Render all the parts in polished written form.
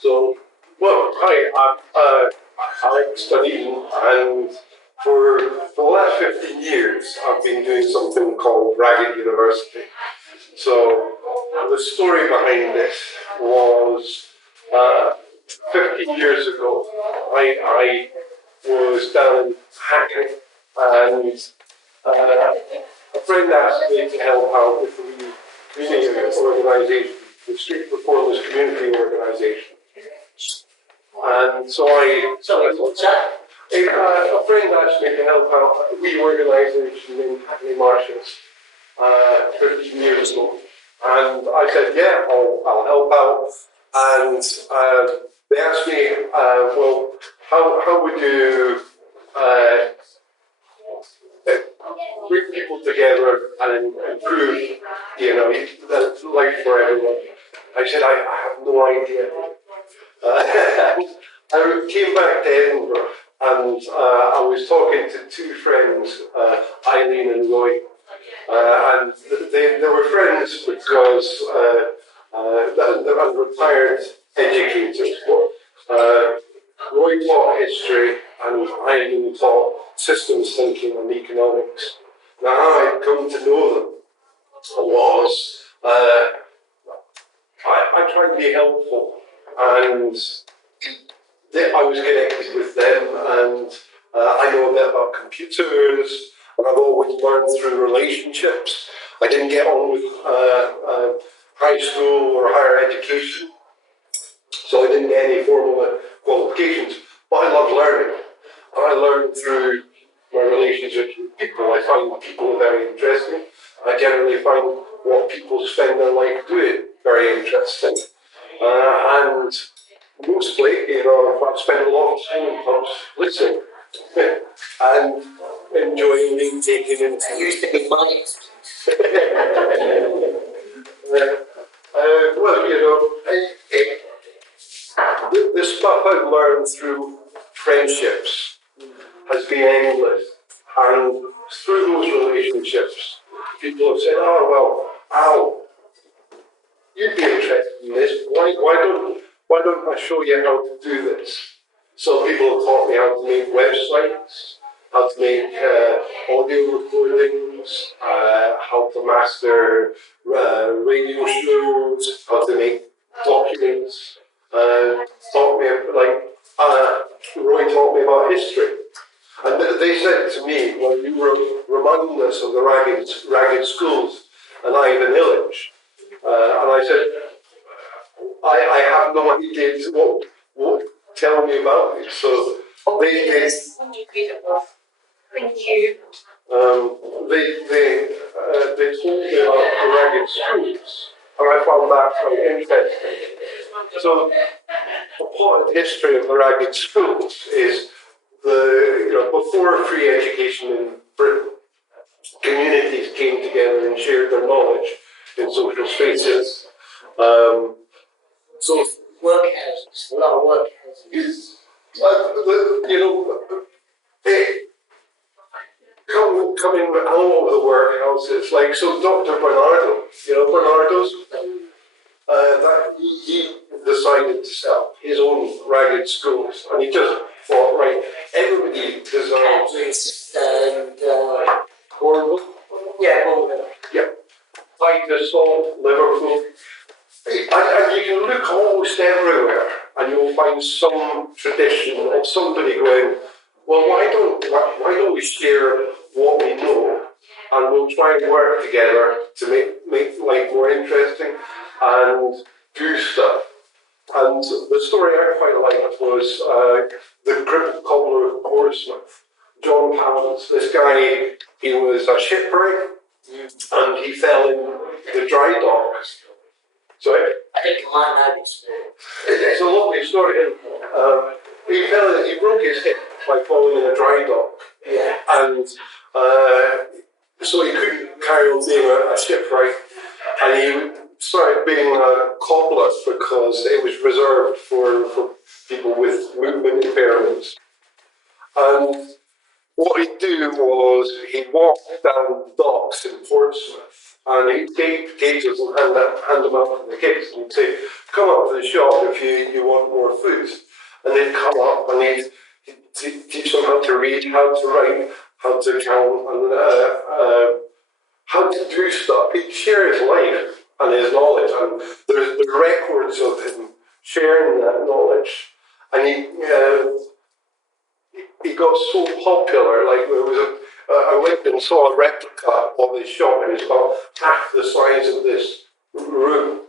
So, well, hi, I'm Alex Dunedin, and for the last 15 years, I've been doing something called Ragged University. So, the story behind this was uh, 15 years ago, I was down in Hackney, and a friend asked me to help out with the community organisation, the Street Performers Community Organisation. And so Sorry, what's that? a friend asked me to help out a wee organisation in Hackney Marshes 15 years ago. And I said, yeah, I'll help out. And they asked me, well, how would you bring people together and improve, the life for everyone? I said, I have no idea. I came back to Edinburgh and I was talking to two friends, Eileen and Roy, and they were friends because they're retired educators. Roy taught history and Eileen taught systems thinking and economics. Now, how I'd come to know them was I tried to be helpful, and I was connected with them, and I know a bit about computers, and I've always learned through relationships. I didn't get on with high school or higher education, so I didn't get any formal qualifications, but I love learning. And I learned through my relationships with people. I find people very interesting. I generally find what people spend their life doing very interesting. And mostly, I spend a lot of time in pubs listening and enjoying being taken into. That used to be my The stuff I've learned through friendships has been endless. And through those relationships, people have said, oh, well, Al, you'd be interested in this. Why don't I show you how to do this? So people have taught me how to make websites, how to make audio recordings, how to master radio shows, how to make documents. Roy taught me about history. And they said to me, well, you were reminding us of the ragged schools and Ivan Illich. And I said, I have no idea what tell me about it. So they Thank you. they told me about the ragged schools, and I found that quite interesting. So the plotted history of the ragged schools is before free education in Britain, communities came together and shared their knowledge in social spaces. So Workhouses, a lot of workhouses. Coming out of the workhouses, like so Dr. Bernardo, Bernardo's, that he decided to set up his own ragged schools, and he just thought, right, everybody deserves And Cornwall. yeah, well, Yeah. Titus, Salt, Liverpool. And you can look almost everywhere and you'll find some tradition of somebody going, well, why don't we share what we know and we'll try and work together to make life more interesting and do stuff. And the story I quite liked was the Crippled Cobbler of Portsmouth. John Palance, this guy, he was a shipwright and he fell in the dry dock. Sorry? I think I might know this. It's a lovely story. He broke his hip by falling in a dry dock. Yeah. And so he couldn't carry on being a shipwright. And he started being a cobbler because it was reserved for people with movement impairments. And what he'd do was he'd walk down the docks in Portsmouth and he'd take potatoes and hand them out to the kids, and he'd say, come up to the shop if you want more food. And they'd come up and he'd teach them how to read, how to write, how to count, and how to do stuff. He'd share his life and his knowledge, and there's the records of him sharing that knowledge. And he got so popular, like there was I went and saw a replica of his shop, and it's about half the size of this room.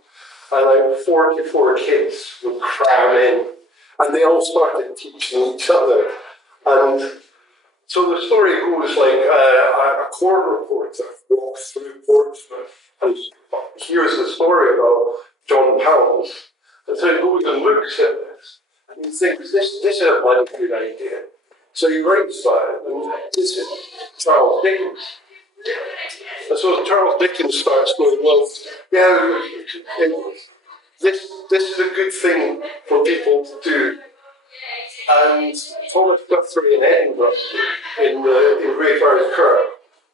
And like 44 kids would cram in, and they all started teaching each other. And so the story goes like a court reporter walks through Portsmouth and hears the story about John Powell's. And so he goes and looks at this, and he thinks, this is a bloody good idea. So he writes that, and this is Charles Dickens. And so Charles Dickens starts going, well, yeah, this is a good thing for people to do. And Thomas Guthrie in Edinburgh, in Greyfriars Kirk,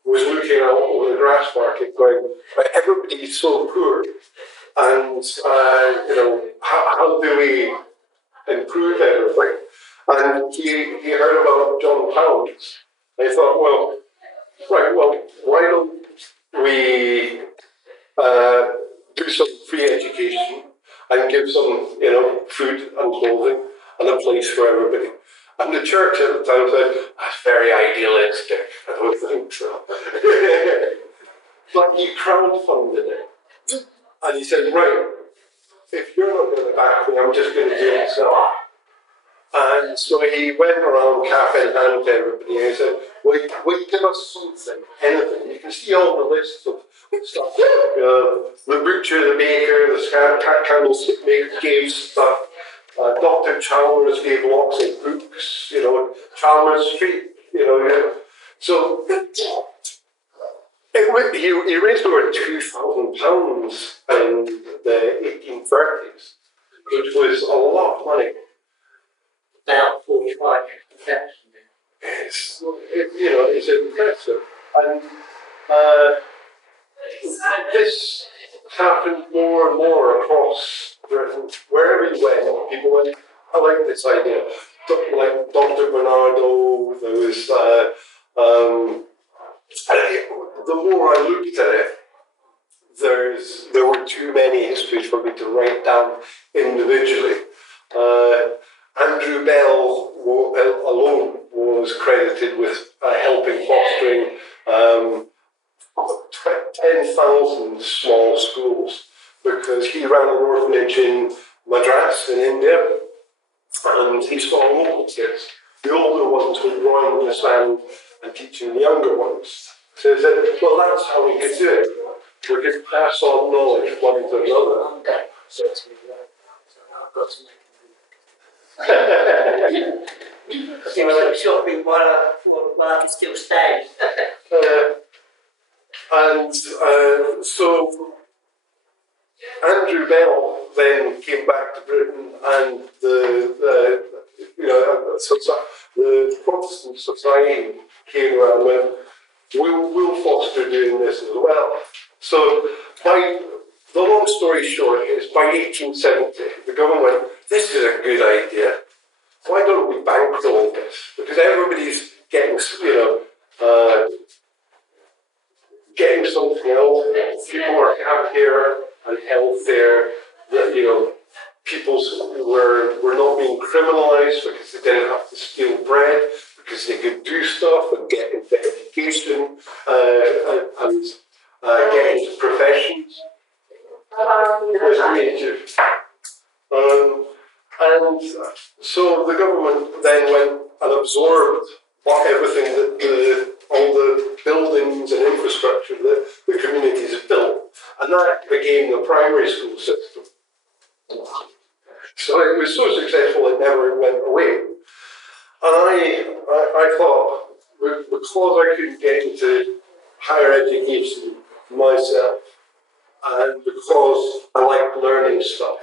was looking out over the grass market going, everybody's so poor, and how do we improve everything? And he heard about John Pounds. And he thought, well, why don't we do some free education and give some, food and clothing and a place for everybody. And the church at the time said, that's very idealistic. I don't think so. But he crowdfunded it. And he said, right, if you're not going to back me, I'm just going to do it myself. And so he went around cap in hand to everybody and he said, well, give us something, anything. You can see all the lists of stuff. The butcher, the baker, the candlestick maker gave stuff. Dr. Chalmers gave lots of books, Chalmers Street, So he raised over £2,000 in the 1830s, which was a lot of money. About 45,000. It's impressive. And this happened more and more across Britain. Wherever you went, people went, I like this idea. Like Dr. Bernardo, there was, the more I looked at it, there were too many histories for me to write down individually. Andrew Bell alone was credited with helping fostering 10,000 small schools, because he ran an orphanage in Madras in India, and he saw local kids. The older ones were drawing the sand and teaching the younger ones. So he said, well, that's how we could do it. We could pass on knowledge one to another. Okay, so it's me, right? So I've got to make shopping while I can still stand. So Andrew Bell then came back to Britain, and the Protestant society came around and went, we'll foster doing this as well. So the long story short is, by 1870, the government went, this is a good idea. Why don't we bankroll this? Because everybody's getting, getting something else. People are happier and healthier. People were not being criminalised because they didn't have to steal bread, because they could do stuff and get into education and get into professions. Nice to meet you. And so the government then went and absorbed everything that all the buildings and infrastructure that the communities had built, and that became the primary school system. So it was so successful it never went away. And I thought, because I couldn't get into higher education myself, and because I like learning stuff,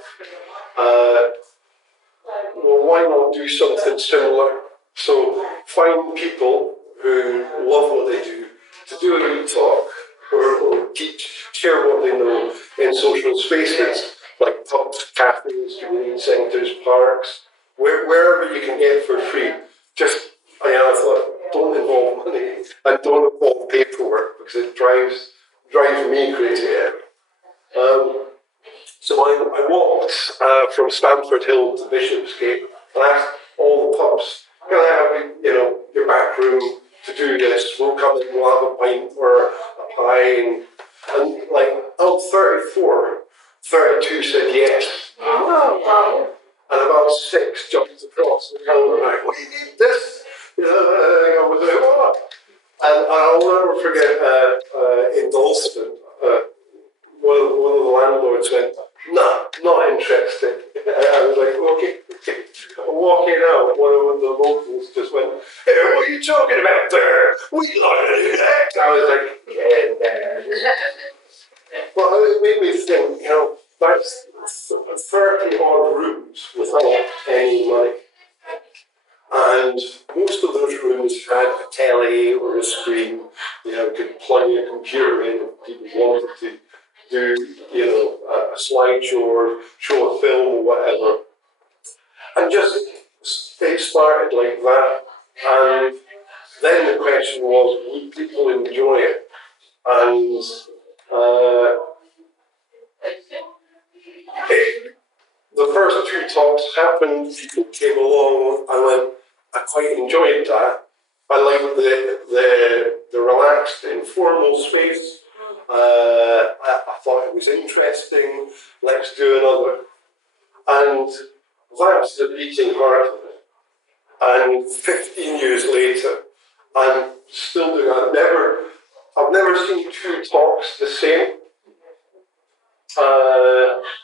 well, why not do something similar? So find people who love what they do, to do a good talk, or teach, share what they know in social spaces like pubs, cafes, community centres, parks, wherever you can get for free. Just, I thought, don't involve money and don't involve paperwork because it drives me crazy. So I walked from Stamford Hill to Bishopsgate and asked all the pubs, can I have your back room to do this? We'll come in, we'll have a pint or a pie. And like, out of 34, 32 said yes. Oh, wow. And about 6 jumped across the counter like, we need this. I was like, what? And I'll never forget in Dalston, one of the landlords went, no, not interested. I was like, okay. Walking out, one of the locals just went, hey, what are you talking about there? We like that. I was like, yeah. Well, it made me think, that's 30 odd rooms without any money. And most of those rooms had a telly or a screen. You could plug your computer in if people wanted to do, a slideshow or show a film or whatever. And just, it started like that. And then the question was, would people enjoy it? And the first 2 talks happened, people came along, I went, I quite enjoyed that. I liked the relaxed, informal space. I thought it was interesting. Let's do another. And that's the beating heart of it. And 15 years later, I'm still doing it. I've never seen 2 talks the same.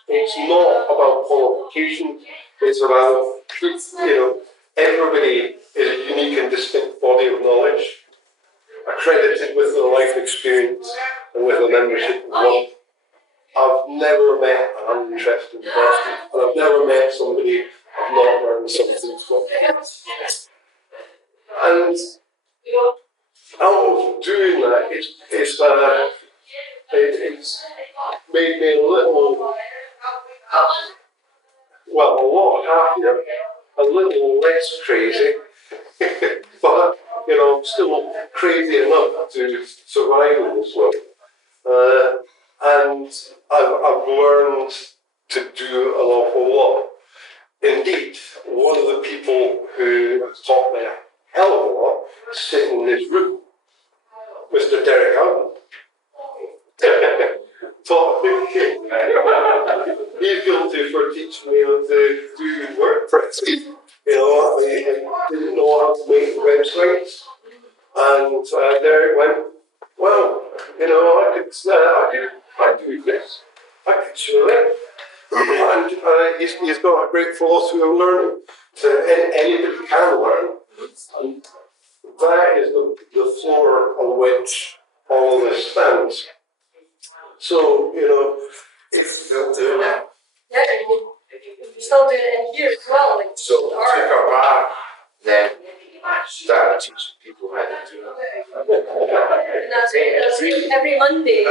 It's not about qualification. It's about truth. Everybody is a unique and distinct body of knowledge, accredited with a life experience and with a membership of one. I've never met an uninterested person, and I've never met somebody I've not learned something from. And out of doing that, it's made me a little, a lot happier, a little less crazy, but still crazy enough to survive in this world. And I've learned to do an awful lot. Indeed, one of the people who has taught me a hell of a lot is sitting in this room, Mr. Derek Houghton. Taught me. He's guilty for teaching me how to do WordPress. I didn't know how to make websites, and Derek went, well, I could do this. I could show it. And he's got a great philosophy of learning. So anybody can learn. And that is the floor on which all of this stands. So, if Still doing it. Yeah, you're still doing it in here as well. Like, so took a bar, then started teaching people how to do it. and that's every Monday.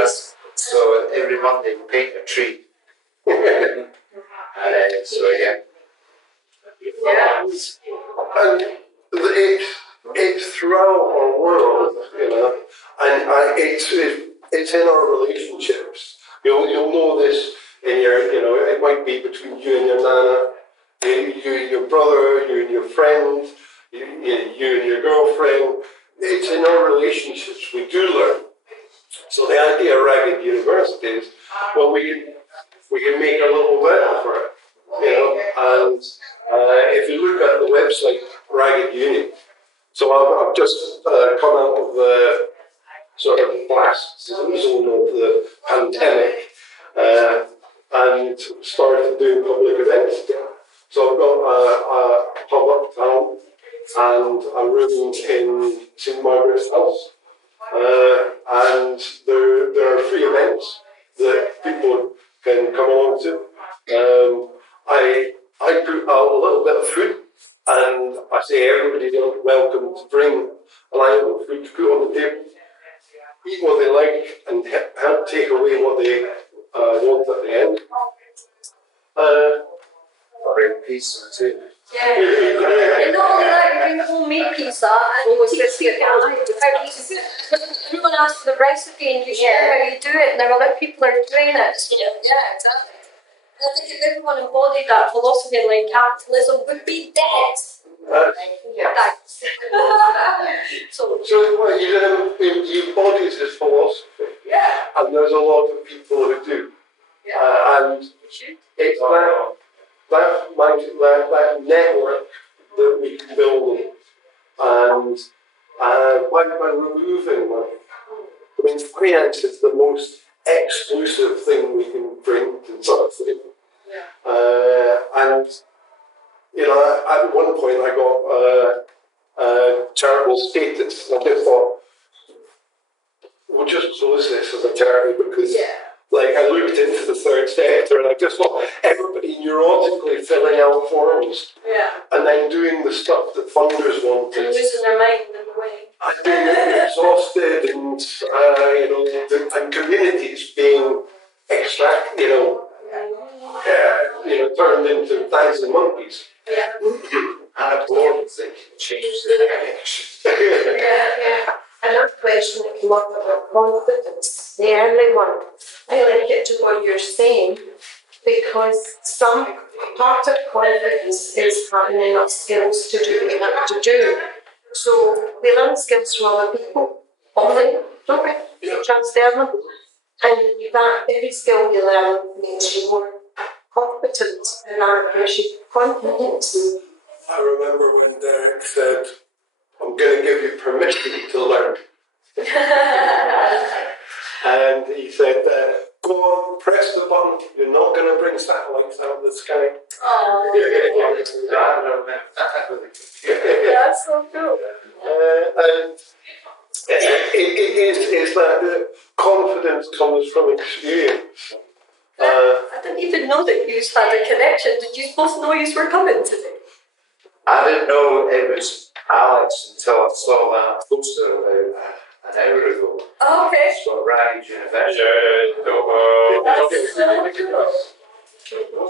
So every Monday we paint a tree. So yeah. Yeah. and it's throughout our world, and it's in our relationships. You'll know this in your, it might be between you and your nana, you and your brother, you and your friend, you and your girlfriend. It's in our relationships we do learn. So the idea of Ragged University is, well, we can make a little better for it, and if you look at the website Ragged Uni, so I've just come out of the sort of blast zone of the pandemic and started doing public events again. So I've got a pub uptown and a room in St Margaret's House, and there are free events that people can come along to. I put out a little bit of food, and I say everybody's welcome to bring an item of food to put on the table. eat what they like and help take away what they want at the end. Bring peace too. Yeah. And not only that, you bring homemade pizza and you teach people how to do it. Everyone asks for the recipe and you share how you do it, and there are other people are doing it. Yeah, exactly. And I think if everyone embodied that philosophy, like capitalism would be dead. Thanks. So Well, he embodies his philosophy, and there's a lot of people who do. And it's that network that we can build, and by removing money. I mean, finance is the most exclusive thing we can bring to something. And at one point I got charitable status, and I just thought, we'll just close this as a charity because. Like, I looked into the third sector and I just thought everybody neurotically filling out forms and then doing the stuff that funders wanted. and losing their mind in the way. And being exhausted and, and communities being extracted, turned into dancing monkeys. And a board that can change the direction. Another question that came up about confidence, the early one. I like it to what you're saying because some part of confidence is having enough skills to do what you have to do. So we learn skills from other people, often, don't we? You transfer them. And that every skill you learn means you're more competent, and that gives you confidence. I remember when Derek said, I'm going to give you permission to learn. And he said, go on, press the button. You're not going to bring satellites out of the sky. That's so cool. And it's that confidence comes from experience. I didn't even know that you had a connection. Did you both know you were coming today? I didn't know it was Alex until I saw that poster about an hour ago. Oh, okay. It's for Ryan's University.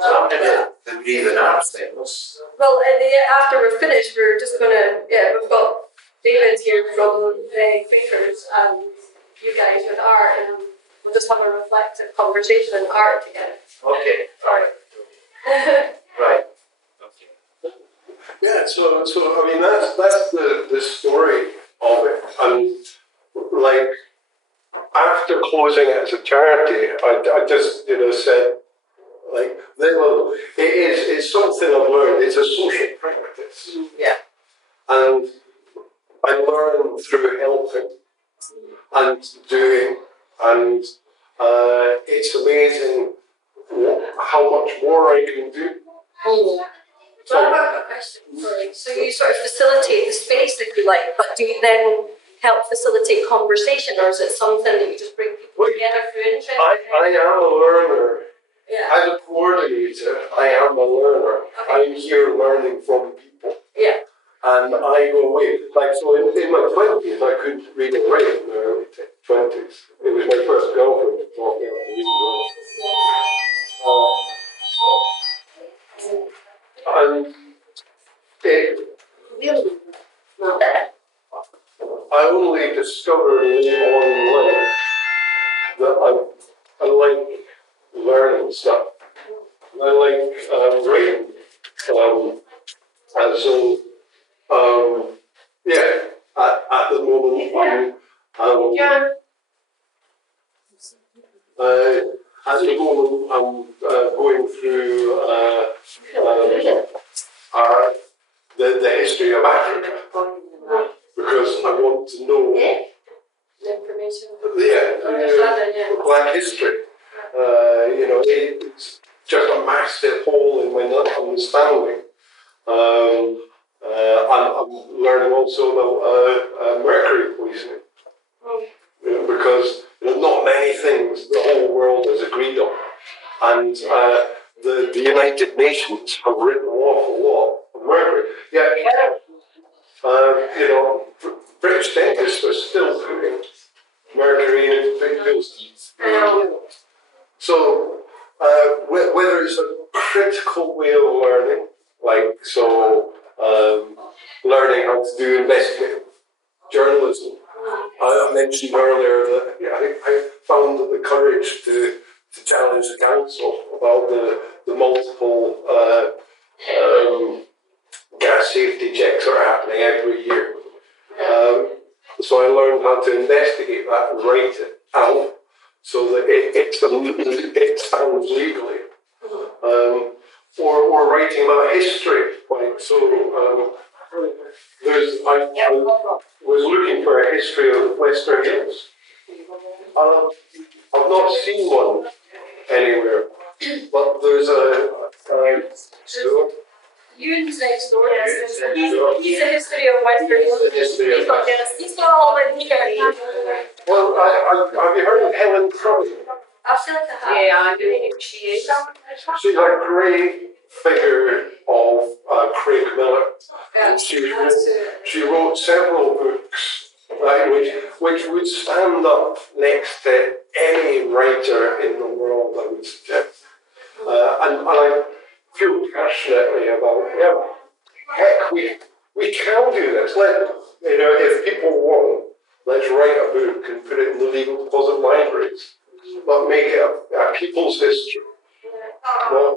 I'm in the breathing arts thing. Well, after we're finished, we're just gonna, we've got David here from the Quakers and you guys with art, and we'll just have a reflective conversation on art together. Okay. Sorry. Right. Yeah, so I mean that's the story of it, and like after closing it as a charity, I just said like it's something I've learned. It's a social practice, and I learn through helping and doing, and it's amazing how much more I can do. So I've got a question for you. So you sort of facilitate the space if you like, but do you then help facilitate conversation, or is it something that you just bring people together through interest? I am a learner. Yeah. As a coordinator, I am a learner. Okay. I'm here learning from people. Yeah. And I go away. Like, so in my 20s, I couldn't read and write in my early 20s. It was my first girlfriend who taught me how to read and write. And I only discovered later on in life that I like learning stuff. I like writing. And so, at the moment, I'm going through the history of Africa because I want to know The information. Black history. It's just a massive hole in my understanding. I'm learning also about mercury poisoning. Because not many things the whole world has agreed on. And the United Nations have written an awful lot of mercury. British dentists are still putting mercury also learning how to do investigative journalism. I mentioned earlier that I found that the courage to challenge the council about the multiple gas safety checks that are happening every year. So I learned how to investigate that and write it out so that it stands legally. Or writing about history. Like, so I was looking for a history of the Western Hills. I've not seen one anywhere, but there's Ewan's next door. He's a history of Western Hills. He's got all in here. well, have you heard of Helen Crowley? I feel like I have. Yeah, I know who she is. She's a great figure of Craig Miller. And she wrote several books, right, which would stand up next to any writer in the world, I would suggest. And I feel passionately about, heck, we can do this. If people want, let's write a book and put it in the legal deposit libraries, but make it a people's history. Not,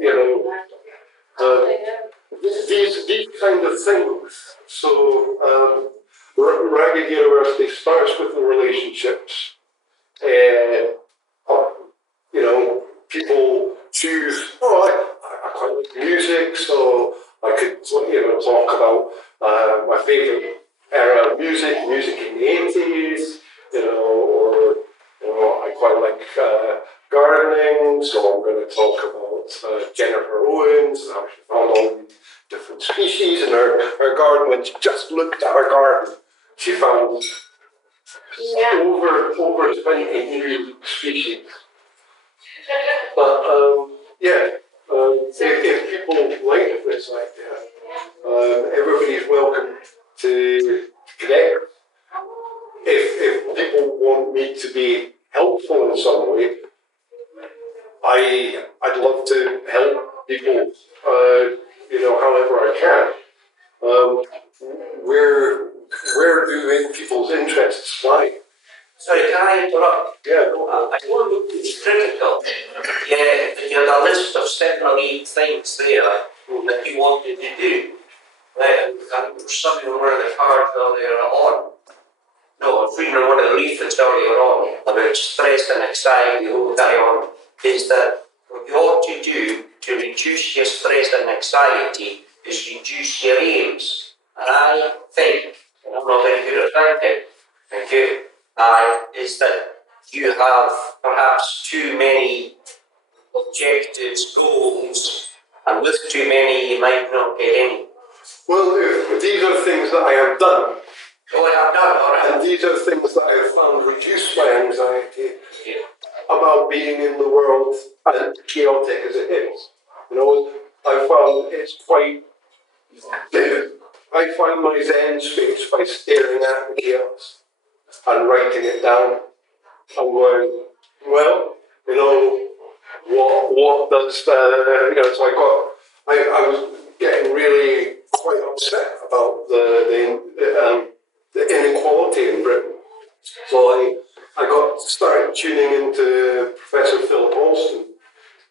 these kind of things. So Ragged University starts with the relationships. People choose, I quite like music, so I could talk about my favourite era of music in the 80s, or I quite like gardening, so I'm going to talk about Jennifer Owens and how she found all these different species in her garden. When she just looked at her garden, she found over 20 new species. But if people like this idea, everybody's welcome to connect. If people want me to be helpful in some way, I'd love to help people, however I can. Where do people's interests lie? Sorry, can I interrupt? Yeah, go on. I don't think it's critical. Yeah, you had a list of 7 or 8 things there that you wanted to do. Right, and there was something on one of the cards earlier on. No, I was reading one of the leaflets earlier on about stress and anxiety, the whole carry on, is that what you ought to do to reduce your stress and anxiety is reduce your aims. And I think, and I'm not very good at thinking, thank you, is that you have perhaps too many objectives, goals, and with too many you might not get any. Well, these are things that I have done. Oh, I have done, all right. And these are things that I have found reduce my anxiety about being in the world as chaotic as it is. I found it's quite. I find my Zen space by staring at the chaos and writing it down. I'm going, what does so I was getting really quite upset about the inequality in Britain. So I started tuning into Professor Philip Alston,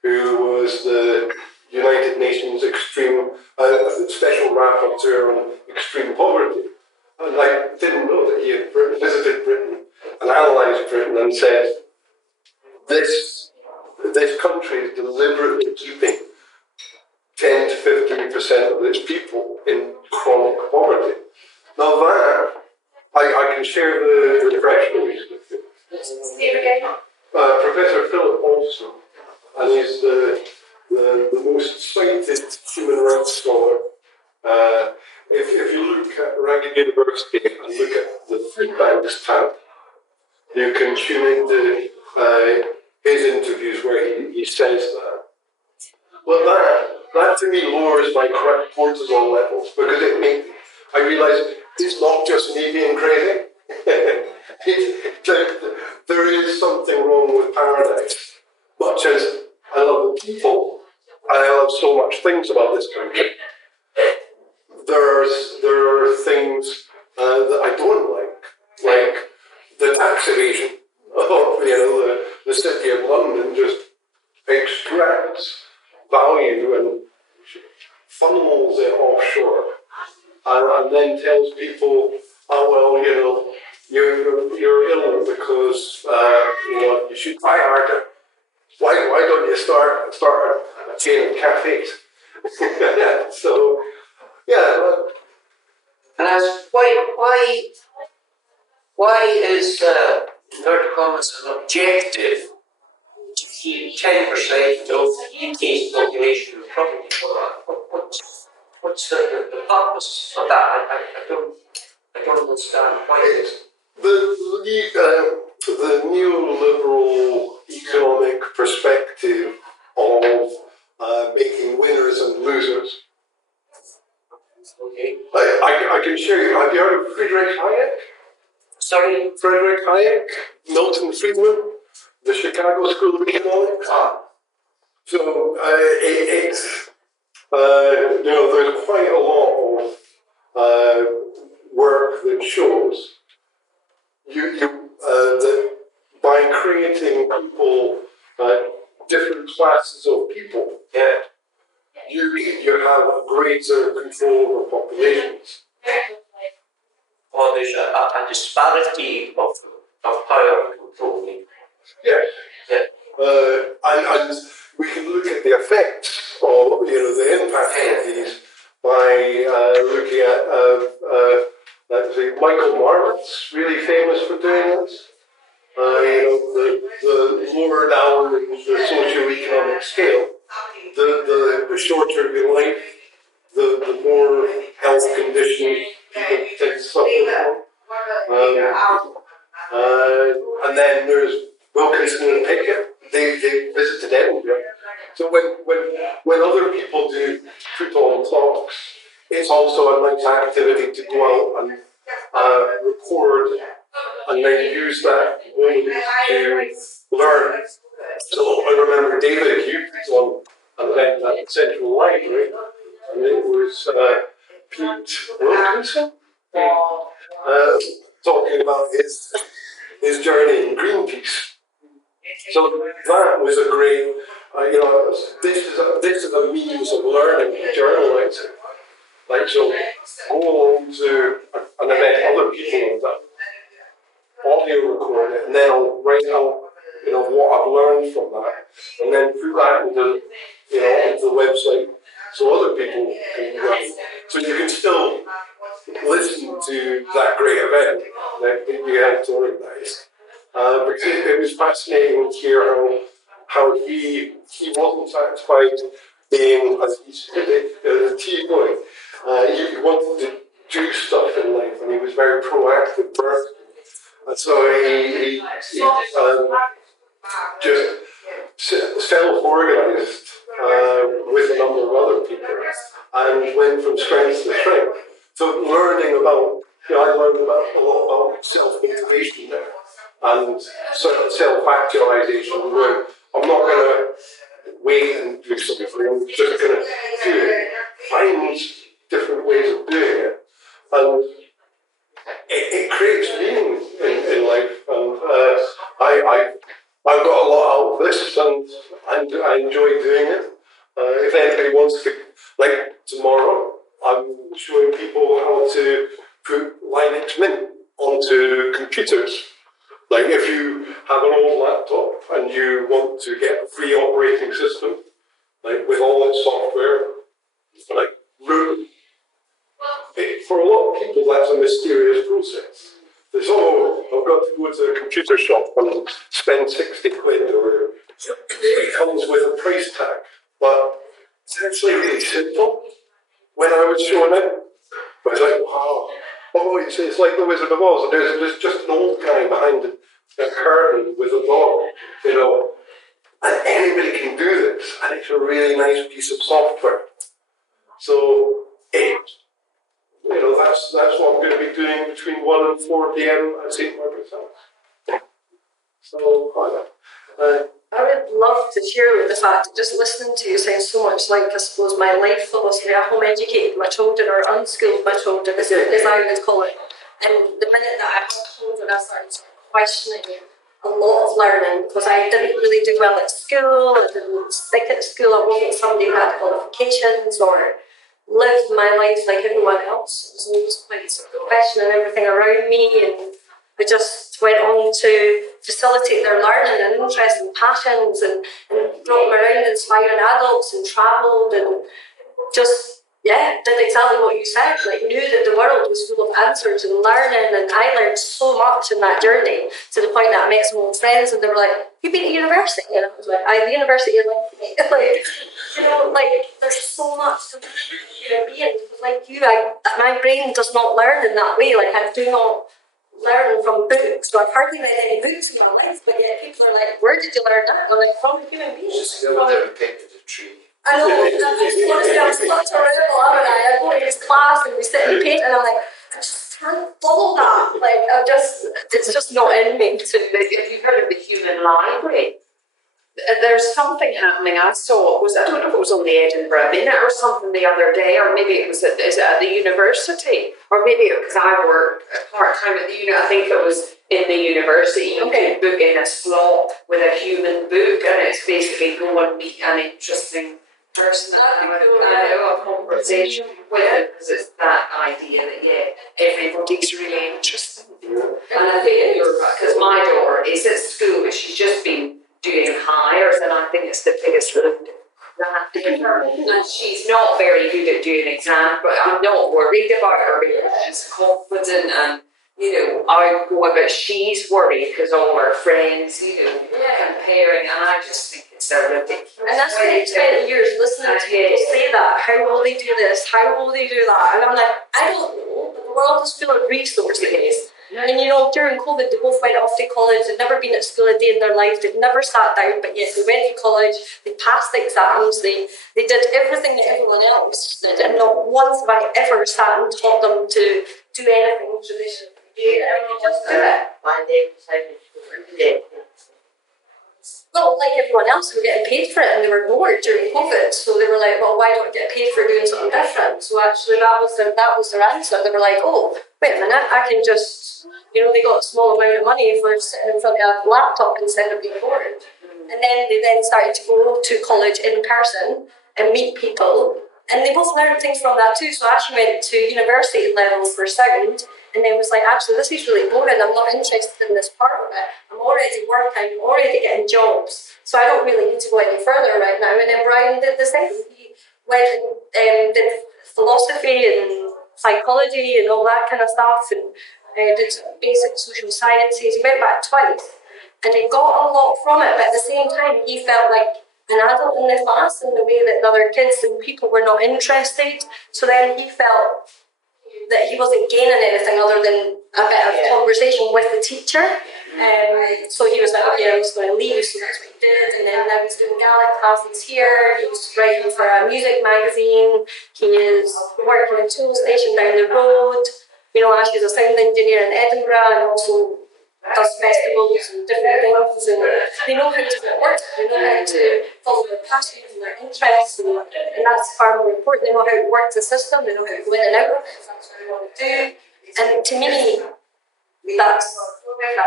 who was the United Nations Special Rapporteur on extreme poverty. And I didn't know that he had visited Britain and analysed Britain and said, this country is deliberately keeping 10 to 15% of its people in chronic poverty. Now that, I can share the press release with you. Professor Philip Alston, and he's the most cited human rights scholar. If you look at Ragged University and look at the food banks tab, you can tune into his interviews where he says that. Well, that to me lowers my cortisol levels because I realise it's not just me being crazy. There is something wrong with paradise. Much as I love the people, I love so much things about this country. there are things that I don't like the tax evasion of the city of London just extracts value and funnels it offshore, and then tells people, oh well, you're ill because you should try harder. Why don't you start a chain of cafes? So yeah. And ask why is inverted commas an objective to keep 10% of the UK's population in property? What's the purpose of that? I don't understand why. The neoliberal economic perspective of making winners and losers. Okay. I can share you. Have you heard of Friedrich Hayek? Sorry? Friedrich Hayek, Milton Friedman, the Chicago School of Economics. So there's quite a lot of work that shows that by creating people, different classes of people, you have a greater control over populations. Or there's a disparity of power and control. Yeah. Yeah. And we can look at the effects of, the impact of these by looking at, let's say, Michael Marmott's really famous for doing this. The lower down the socio-economic scale, the shorter your life, the more health conditions people tend to suffer from. And then there's Wilkinson and Pickett. They visited Edinburgh. So when other people do foot-on talks, it's also a nice activity to go out and record and then use that moment to learn. So I remember David, you put on an event at the Central Library, and it was Pete Wilkinson talking about his journey in Greenpeace. So that was a great, this is a means of learning and journalising. So go along to an event other people have done, audio record it, and then I'll write out, what I've learned from that, and then put that into the website so other people can learn. So you can still listen to that great event that you had to organise. Because it was fascinating to hear how he wasn't satisfied being, as he said it, a tea boy. He wanted to do stuff in life, and he was a very proactive person. And so he just self-organised with a number of other people and went from strength to strength. So learning about, I learned a lot about self-motivation there and self-actualization, where I'm not going to wait and do something, I'm just going to do it, find different ways of doing it, and it creates meaning in life, and I've got a lot out of this, and I enjoy doing it. If anybody wants to, like tomorrow, I'm showing people how to put Linux Mint onto computers. Like if you have an old laptop and you want to get a free operating system, like with all its software, like root. For a lot of people, that's a mysterious process. They say, I've got to go to a computer shop and spend 60 quid, or it comes with a price tag. But it's actually really simple. When I was showing it, I was like, wow. Oh, it's like the Wizard of Oz. There's just an old guy behind a curtain with a dog, and anybody can do this, and it's a really nice piece of software. So that's what I'm going to be doing between 1 and 4 p.m. at St. Margaret's House. So, I would love to share with the fact that just listening to you sounds so much like, I suppose, my life philosophy. I home educated my children or unschooled my children, as I would call it. And the minute that I had children, I started sort of questioning a lot of learning because I didn't really do well at school. I didn't stick at school. I wasn't somebody who had qualifications or lived my life like everyone else. So I was quite sort of questioning everything around me, and I just went on to facilitate their learning and interests and passions, and brought them around inspiring adults and travelled and just, did exactly what you said. Like, knew that the world was full of answers and learning, and I learned so much in that journey to the point that I met some old friends and they were like, "You've been to university?" And I was like, "The university of life." Like, there's so much to human beings. Like you, my brain does not learn in that way. Like, I do not learn from books. So I've hardly read any books in my life, but yet people are like, "Where did you learn that?" I'm like, "From human beings." Just go with every pick of the tree. I know, honestly, I'm such a rebel, haven't I? I go to this class and we sit and paint, and I'm like, I just can't follow that. Like, it's just not in me to. If you've heard of the human library, there's something happening. I saw I don't know if it was on the Edinburgh Minute or something the other day, or maybe it was at the university, or maybe it was I work part time at the uni. I think it was in the university. You could book in a slot with a human book, and it's basically go and meet an interesting person and have a conversation with them, because it's that idea that everybody's really interested. And I think because my daughter is at school, but she's just been doing hires, and I think it's the biggest load that and she's not very good at doing exams, but I'm not worried about her because she's confident and outgoing, but she's worried because all her friends, comparing, and I just think it's so ridiculous. And that's been 20 years listening to people say that. How will they do this? How will they do that? And I'm like, I don't know, but the world is full of resources. And during COVID, they both went off to college. They'd never been at school a day in their life. They'd never sat down, but yet they went to college. They passed the exams. They did everything that everyone else did, and not once have I ever sat and taught them to do anything traditional. Just do it. Why they decided to do it. Well, like everyone else, they were getting paid for it, and they were bored during COVID. So they were like, "Well, why don't I get paid for doing something different?" So actually, that was their answer. They were like, "Oh, wait a minute, I can just," they got a small amount of money for sitting in front of a laptop instead of being bored. And then they started to go to college in person and meet people, and they both learned things from that too. So Ashley went to university level for sound, and then was like, "Actually, this is really boring. I'm not interested in this part of it. I'm already working. I'm already getting jobs, so I don't really need to go any further right now." And then Brian did the same. He went and did philosophy and psychology and all that kind of stuff, and did basic social sciences. He went back twice, and he got a lot from it. But at the same time, he felt like an adult in the class in the way that the other kids and people were not interested. So then he felt that he wasn't gaining anything other than a bit of conversation with the teacher. So he was like, "Okay, I'm just going to leave." So that's what he did. And then now he's doing Gaelic classes here. He was writing for a music magazine. He is working at a tool station down the road. Ashley's a sound engineer in Edinburgh, and also does festivals and different things. And they know how to work. They know how to follow their passions and their interests, and that's far more important. They know how to work the system. They know how to go in and out of it. That's what they want to do. And to me, that's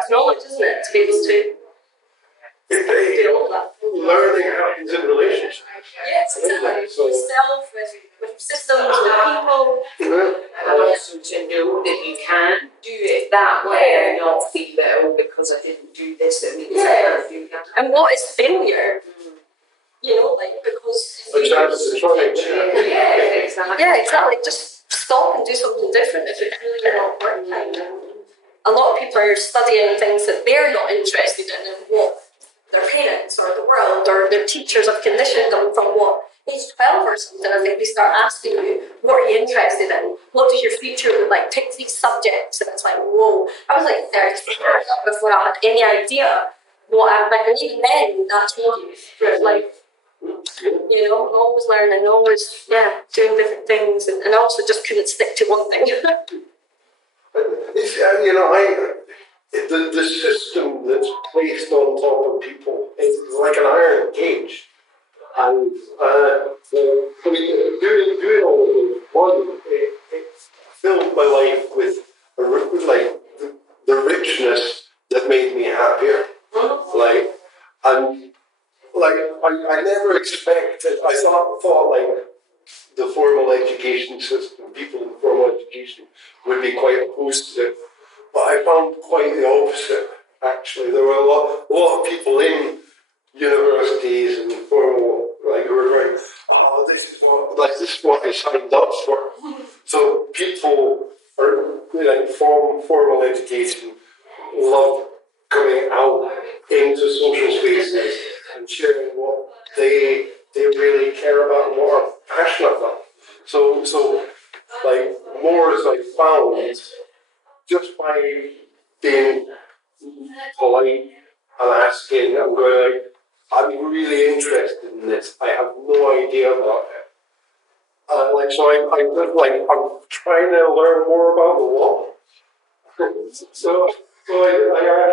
knowledge, isn't it? To be able to do all that. Learning happens in relationships. Yes, exactly. With self, with systems, with people. And also to know that you can do it that way and not feel that, because I didn't do this, it means I can't do that. And what is failure? Because... Yeah, exactly. Yeah, exactly. Just stop and do something different if it's really not working. A lot of people are studying things that they're not interested in, and what their parents or the world or their teachers have conditioned them from age 12 or something. I think they start asking you, what are you interested in? What does your future look like? Pick these subjects. And it's like, whoa. I was like 34 before I had any idea what I meant. And even then, that changes throughout life. Always learning, always, doing different things. And I also just couldn't stick to one thing. the system that's placed on top of people is like an iron cage. And doing all of those, it filled my life with the richness that made me happier. Like, and like I never expected. I thought like the formal education system, people in formal education would be quite opposed to it, but I found quite the opposite. Actually, there were a lot of people in universities and formal, like, who were going, oh, this is what I signed up for. So people are, like, formal education love coming out into social spaces and sharing what they really care about and what are passionate about. So like, more as I found, just by being polite and asking and going like, I'm really interested in this. I have no idea about it. I'm trying to learn more about the law. so I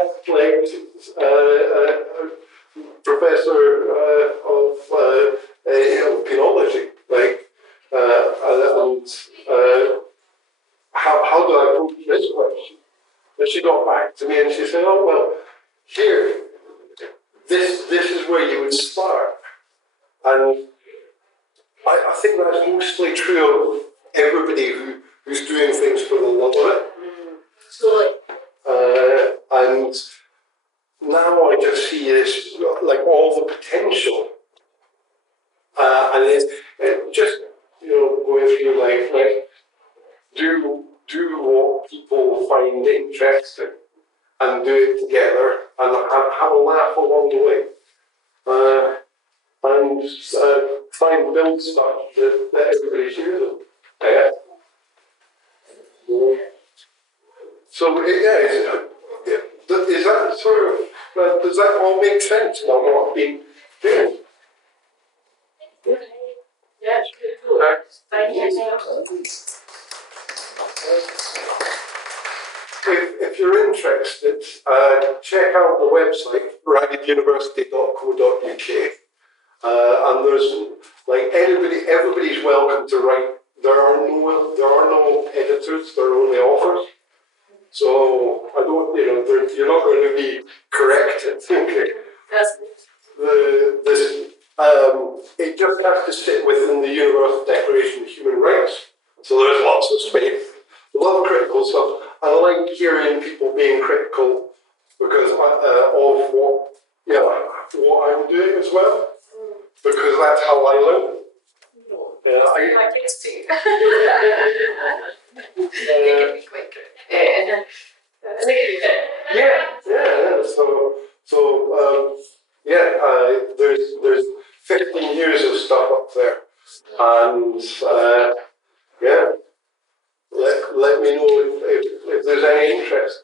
asked a professor of penology, how do I approach this question? And she got back to me and she said, oh well, here, this is where you would start. And I think that's mostly true of everybody who's doing things for the love of it. And now I just see this, like, all the potential. And it's just, going through life, like, do what people find interesting and do it together and have a laugh along the way. And try and build stuff that everybody shares with. Yeah. So is that sort of, does that all make sense now what I've been doing? Yeah, it's pretty cool. Thank you. If you're interested, check out the website raggeduniversity.co.uk. And there's, like, everybody's welcome to write. There are no editors. There are only authors. So I don't, you're not going to be corrected. It just has to sit within the Universal Declaration of Human Rights. So there's lots of space. A lot of critical stuff. I like hearing people being critical because of what I'm doing as well. Because that's how I learn. My kids too. They can be quite good. There's 15 years of stuff up there, and let me know if there's any interest.